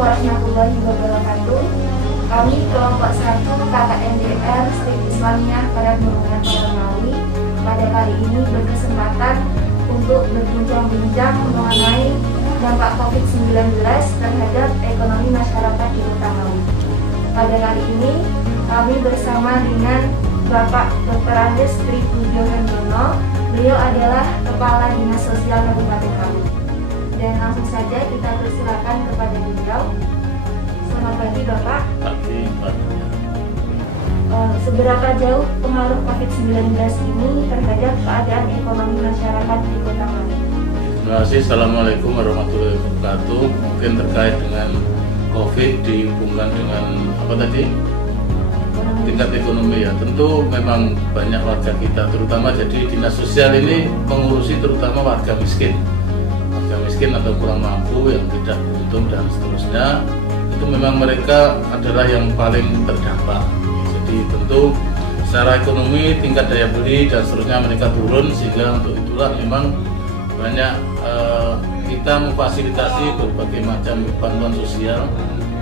warahmatullahi wabarakatuh. Kami kelompok 1 KKNDR Stik Islamiyah pada Nurungan Ngawi pada kali ini berkesempatan untuk berbincang-bincang mengenai dampak COVID-19 terhadap ekonomi masyarakat di Kota Ngawi. Pada kali ini kami bersama dengan Bapak Dr. Andes Tri Budiono. Beliau adalah Kepala Dinas Sosial Kabupaten Ngawi. Dan langsung saja kita persilakan kepada beliau. Selamat pagi Bapak. Pagi, Pak. Seberapa jauh pengaruh COVID-19 ini terhadap keadaan ekonomi masyarakat di Kota Ngawi? Terima kasih. Assalamualaikum warahmatullahi wabarakatuh. Mungkin terkait dengan COVID dihubungkan dengan apa tadi? Tingkat ekonomi ya. Tentu memang banyak warga kita, terutama jadi dinas sosial ini mengurusi terutama warga miskin. Warga miskin atau kurang mampu yang tidak beruntung dan seterusnya. Itu memang mereka adalah yang paling terdampak. Jadi tentu secara ekonomi tingkat daya beli dan seterusnya mereka turun, sehingga untuk itulah memang banyak kita memfasilitasi berbagai macam bantuan sosial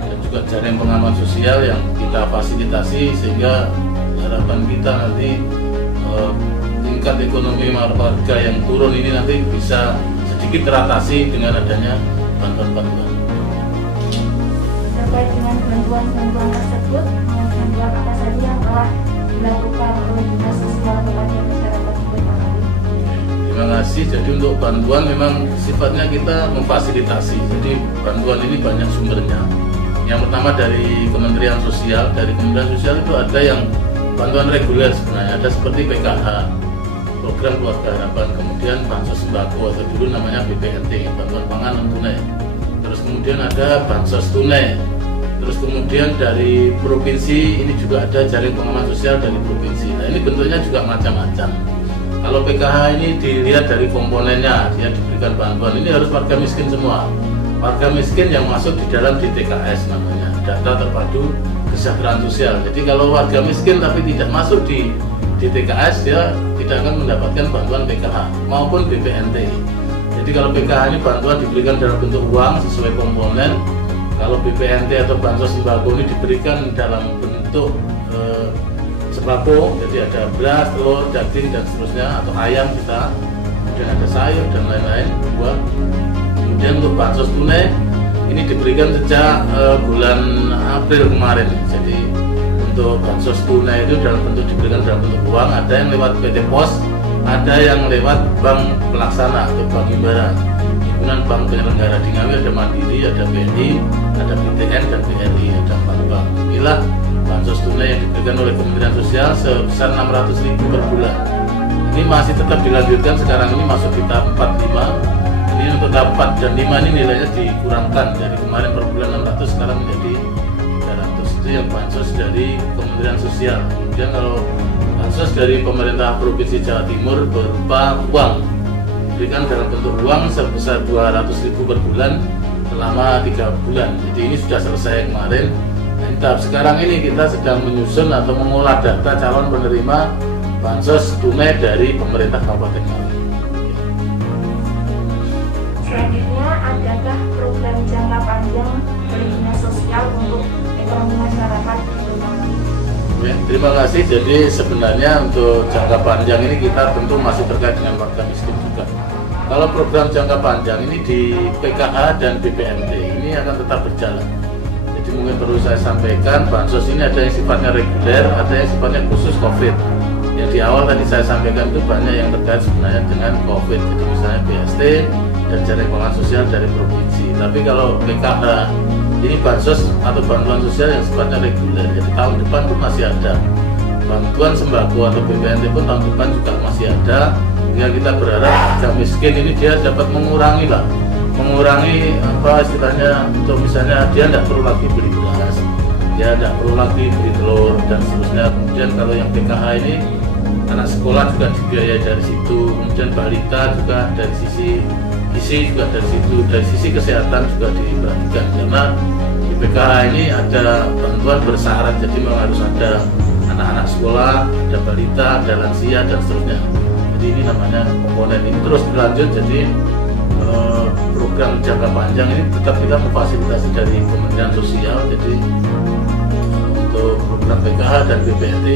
dan juga jaring pengaman sosial yang kita fasilitasi, sehingga harapan kita nanti tingkat ekonomi warga yang turun ini nanti bisa sedikit teratasi dengan adanya bantuan-bantuan. Terkait dengan bantuan-bantuan tersebut, bantuan apa saja yang telah dilakukan oleh Dinas Sosial kepada masyarakat di Kota Ngawi? Terima kasih. Jadi untuk bantuan memang sifatnya kita memfasilitasi. Jadi bantuan ini banyak sumbernya. Yang pertama dari Kementerian Sosial. Dari Kementerian Sosial itu ada yang bantuan reguler sebenarnya. Ada seperti PKH, Program Keluarga Harapan, kemudian bansos sembako atau dulu namanya BPNT, bantuan pangan non tunai. Terus kemudian ada bansos tunai. Terus kemudian dari provinsi ini juga ada jaring pengaman sosial dari provinsi. Nah ini bentuknya juga macam-macam. Kalau PKH ini dilihat dari komponennya, dia diberikan bantuan. Ini harus warga miskin semua. Warga miskin yang masuk di dalam DTKS namanya, Data Terpadu Kesejahteraan Sosial. Jadi kalau warga miskin tapi tidak masuk di DTKS, dia tidak akan mendapatkan bantuan PKH maupun BPNT. Jadi kalau PKH ini bantuan diberikan dalam bentuk uang sesuai komponen. Kalau BPNT atau bansos sembako ini diberikan dalam bentuk sembako, jadi ada beras, telur, daging dan seterusnya, atau ayam kita, kemudian ada sayur dan lain-lain, buah. Kemudian untuk bansos tunai ini diberikan sejak bulan April kemarin. Jadi untuk bansos tunai itu dalam bentuk diberikan dalam bentuk uang, ada yang lewat PT Pos, ada yang lewat bank pelaksana atau bank himbara. Himpunan Bank Penyelenggara di Ngawi ada Mandiri, ada BNI, ada BTN dan BRI, ada 4 bank. Inilah bansos tunai yang diberikan oleh Kementerian Sosial sebesar 600.000 per bulan. Ini masih tetap dilanjutkan, sekarang ini masuk di tahap 4, 5. Ini untuk tahap 4 dan 5 ini nilainya dikurangkan dari kemarin per bulan 600, sekarang menjadi 300. Itu yang bansos dari Kementerian Sosial. Kemudian kalau bansos dari pemerintah Provinsi Jawa Timur berupa uang, diberikan dalam bentuk uang sebesar 200.000 per bulan selama 3 bulan. Jadi ini sudah selesai kemarin. Dan tahap sekarang ini kita sedang menyusun atau mengolah data calon penerima bansos tunai dari pemerintah Kabupaten Ngawi. Selanjutnya, adakah program jangka panjang dari Dinas Sosial untuk ekonomi masyarakat di Kota Ngawi? Ya, terima kasih. Jadi sebenarnya untuk jangka panjang ini kita tentu masih terkait dengan warga miskin juga. Kalau program jangka panjang ini di PKH dan BPNT ini akan tetap berjalan. Jadi mungkin perlu saya sampaikan, bansos ini ada yang sifatnya reguler, ada yang sifatnya khusus COVID. Yang di awal tadi saya sampaikan itu banyak yang terkait sebenarnya dengan COVID. Jadi misalnya BST dan jaring pengaman sosial dari provinsi. Tapi kalau PKH ini bansos atau bantuan sosial yang sifatnya reguler. Jadi tahun depan pun masih ada. Bantuan sembako atau BPNT pun tahun depan juga masih ada. Sehingga kita berharap warga miskin ini dia dapat mengurangi apa istilahnya, untuk misalnya dia tidak perlu lagi beli beras, dia tidak perlu lagi beli telur dan seterusnya. Kemudian kalau yang PKH ini anak sekolah juga dibiayai dari situ, kemudian balita juga dari sisi gizi juga dari situ, dari sisi kesehatan juga diperhatikan, karena di PKH ini ada bantuan bersyarat. Jadi memang harus ada anak-anak sekolah, ada balita, ada lansia dan seterusnya. Jadi ini namanya komponen ini terus berlanjut. Jadi program jangka panjang ini tetap kita memfasilitasi dari Kementerian Sosial. Jadi untuk program PKH dan BPNT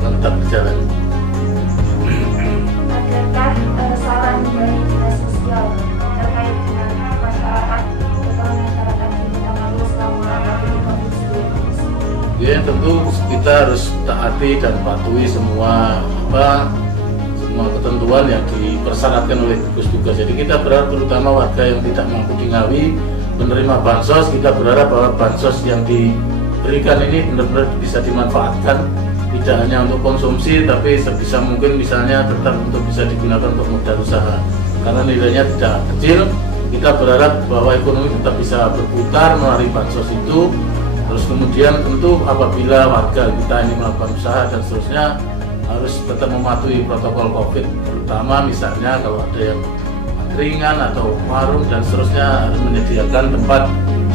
akan tetap berjalan. Adakah saran dari dinas sosial terkait dengan masyarakat di Bengkalis selama Ya, tentu kita harus taati dan patuhi semua ketentuan yang dipersyaratkan oleh gugus tugas. Jadi kita berharap terutama warga yang tidak mampu di Ngawi menerima bansos, kita berharap bahwa bansos yang diberikan ini benar-benar bisa dimanfaatkan, tidak hanya untuk konsumsi tapi sebisa mungkin misalnya tetap untuk bisa digunakan untuk modal usaha karena nilainya tidak kecil. Kita berharap bahwa ekonomi tetap bisa berputar melalui bansos itu. Terus kemudian tentu apabila warga kita ini melakukan usaha dan seterusnya harus tetap mematuhi protokol COVID, terutama misalnya kalau ada yang ringan atau warung dan seterusnya harus menyediakan tempat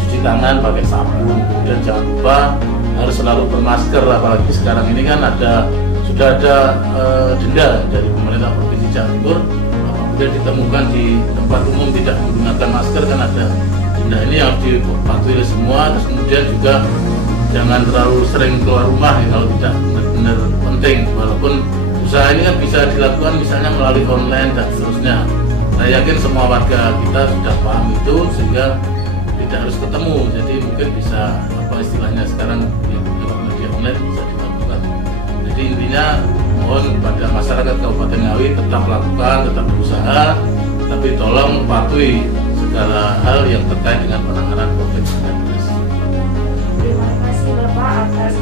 cuci tangan pakai sabun. Kemudian jangan lupa harus selalu bermasker, apalagi sekarang ini kan sudah ada denda dari pemerintah Provinsi Jawa Timur apabila ditemukan di tempat umum tidak menggunakan masker, kan ada denda. Ini harus dipatuhi oleh semua. Terus kemudian juga jangan terlalu sering keluar rumah ya, kalau tidak benar-benar penting, walaupun usaha ini kan bisa dilakukan misalnya melalui online dan seterusnya. Saya yakin semua warga kita sudah paham itu sehingga tidak harus ketemu, jadi mungkin bisa istilahnya sekarang lewat media online bisa dilakukan. Jadi intinya mohon kepada masyarakat Kabupaten Ngawi tetap lakukan, tetap berusaha, tapi tolong patuhi segala hal yang terkait dengan penanganan COVID-19. Terima kasih Bapak atas